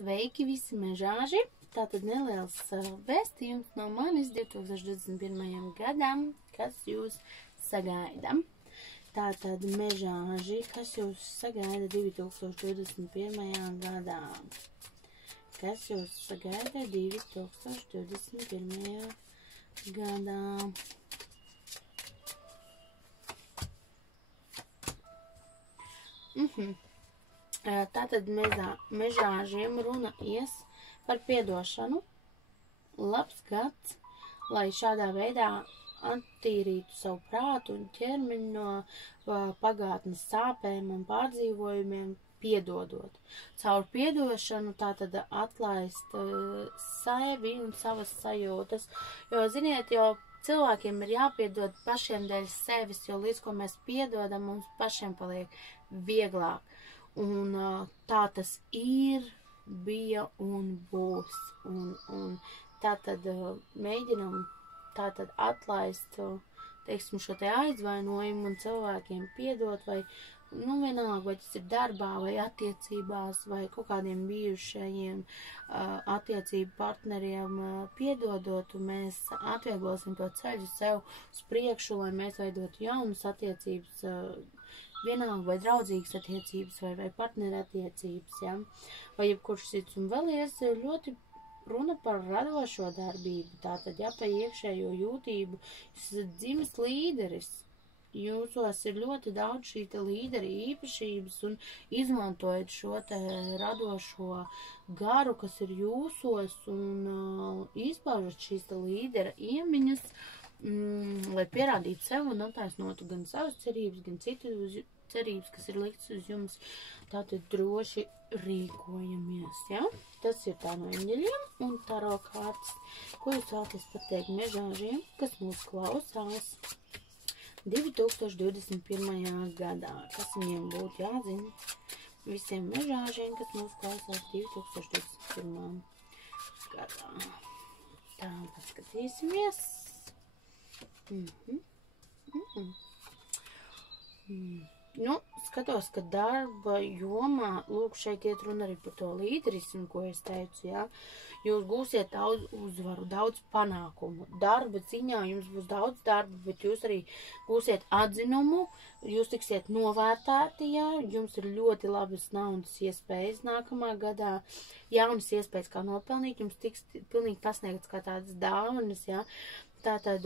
Sveiki visi mežāži! Tātad neliels vēstījums no manis 2021. gadam, kas jūs sagaida. Tātad mežāži, kas jūs sagaida 2021. gadā. Kas jūs sagaida 2021. gadā. Tātad mežāžiem runa ies par piedošanu, labs gads, lai šādā veidā attīrītu savu prātu un ķermeņu no pagātnes sāpēm un pārdzīvojumiem, piedodot. Caur piedošanu tātad atlaist sevi un savas sajūtas, jo, ziniet, jau cilvēkiem ir jāpiedod pašiem dēļ sevis, jo līdz ko mēs piedodam, mums pašiem paliek vieglāk. Un tā tas ir, bija un būs. Un tātad mēģinam tātad atlaist, teiksim, šo te aizvainojumu un cilvēkiem piedot, vai, vienalga, vai tas ir darbā, vai attiecībās, vai kaut kādiem bijušajiem attiecību partneriem piedodot, un mēs atvieglosim to ceļu sev uz priekšu, lai mēs veidotu jaunas attiecības, vienalga vai draudzīgas attiecības, vai partneru attiecības, ja? Vai jebkurš cits, un vēl ļoti runa par radošo darbību, tātad, ja, pa iekšējo jūtību, jūs esat dzimis līderis, jūsos ir ļoti daudz šī te līderi īpašības, un izmantojat šo te radošo garu, kas ir jūsos, un izpaužat šīs te līdera iemiņas, lai pierādītu sev un attaisnotu gan savas cerības, gan citu cerības, kas ir likts uz jums. Tātad droši rīkojamies, ja? Tas ir tā no eņģeļiem un taro kārtas. Ko jūs vēlaties pateikt mežāžiem, kas mūs klausās 2021. gadā? Kas viņiem būtu jāzina? Visiem mežāžiem, kas mūs klausās 2021. gadā. Tā, paskatīsimies. Skatos, ka darba jomā, lūk, šeit iet runa arī par to līderismu, ko es teicu, jā. Jūs gūsiet daudz uzvaru, daudz panākumu. Darba ziņā jums būs daudz darba, bet jūs arī gūsiet atzinumu, jūs tiksiet novērtēti, jā. Jums ir ļoti labas naudas iespējas nākamā gadā, jaunas iespējas, kā nopelnīt, jums tiks pilnīgi pasniegts kā tādas dāvanas, jā. Tātad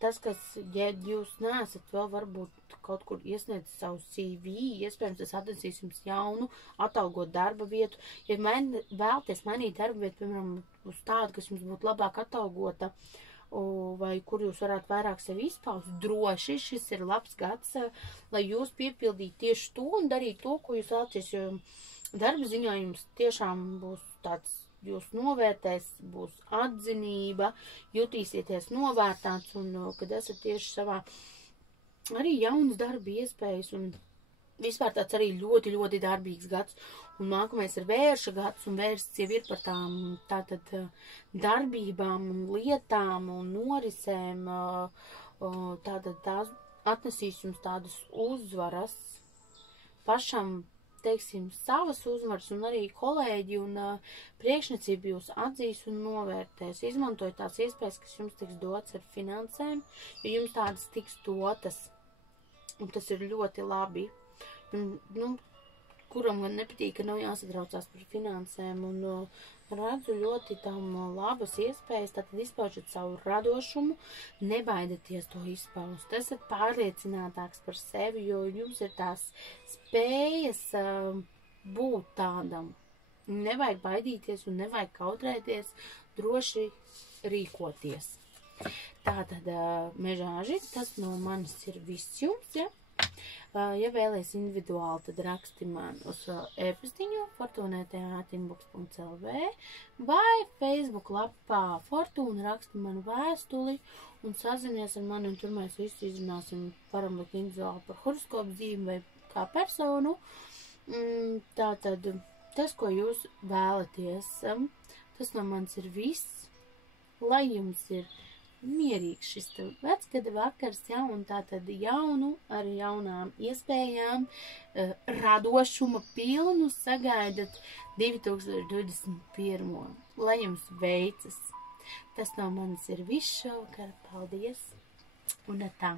tas, kas, ja jūs neesat vēl varbūt kaut kur iesniedz savu CV, iespējams, tas atnesīs jums jaunu, atalgot darba vietu. Ja vēlties mainīt darba vietu, piemēram, uz tādu, kas jums būtu labāk atalgota, vai kur jūs varētu vairāk sevi izpaust, droši šis ir labs gads, lai jūs piepildītu tieši to un darītu to, ko jūs vēlaties, jo darba ziņā jums tiešām būs tāds, jūs novērtēs, būs atzinība, jutīsieties novērtāts, un kad esat tieši savā arī jaunas darba iespējas, un vispār tāds arī ļoti, ļoti darbīgs gads. Un nākamais ir vērša gads, un vērsts jau ir par tām tātad darbībām un lietām un norisēm, tātad tās atnesīs jums tādas uzvaras pašam, teiksim, savas uzvaras, un arī kolēģi un priekšniecība jūs atzīs un novērtēs. Izmantojot tās iespējas, kas jums tiks dots ar finansēm, jo jums tādas tiks dotas, un tas ir ļoti labi. Kuram gan nepatīk, ka nav jāsatraucās par finansēm, un redzu ļoti tam labas iespējas, tātad izpaužat savu radošumu, nebaidieties to izpaust. Esat pārliecinātāks par sevi, jo jums ir tās spējas būt tādam. Nevajag baidīties un nevajag kautrēties, droši rīkoties. Tātad, mežāži, tas no manis ir viss jums, ja? Ja vēlies individuāli, tad raksti man uz e-pastiņu fortuna@inbox.lv vai Facebook lapā Fortuna raksti man vēstuli un sazinies ar mani, un tur mēs visu izrunāsim paramlikt individuāli par horoskopu zīmi vai kā personu. Tātad, tas, ko jūs vēlaties, tas no manis ir viss. Lai jums ir mierīgs šis vecgada vakars, ja, un tātad jaunu, ar jaunām iespējām, radošuma pilnu sagaidat 2021. Lai jums veicas! Tas no manis ir viss šovakar. Paldies! Un tā!